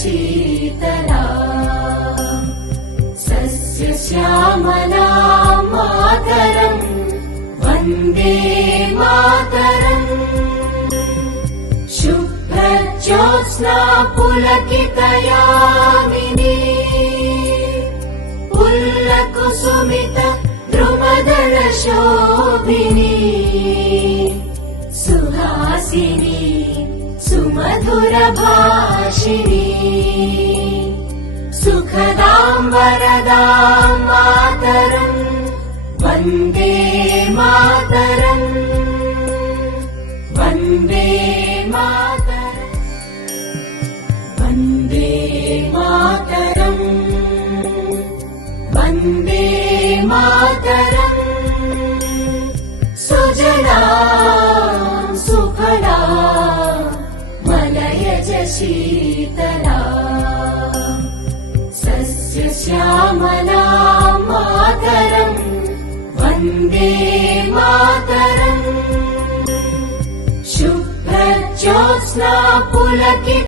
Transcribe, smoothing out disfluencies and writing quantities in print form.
Sheetla सस्यश्यामला Mataram Vande Mataram शुभ्रज्योत्स्ना पुलकितयामिनी पुल्लकुसुमित द्रुमदलशोभिनी Suhasini सुमधुरभाषिणी सुखदां वरदां Mataram Vande Mataram Vande Mataram Vande Mataram Vande Mataram Sujala Suphala मलयज Sheetla सस्यश्यामला Mataram Vande Mataram शुभ्रज्योत्स्ना Pulkit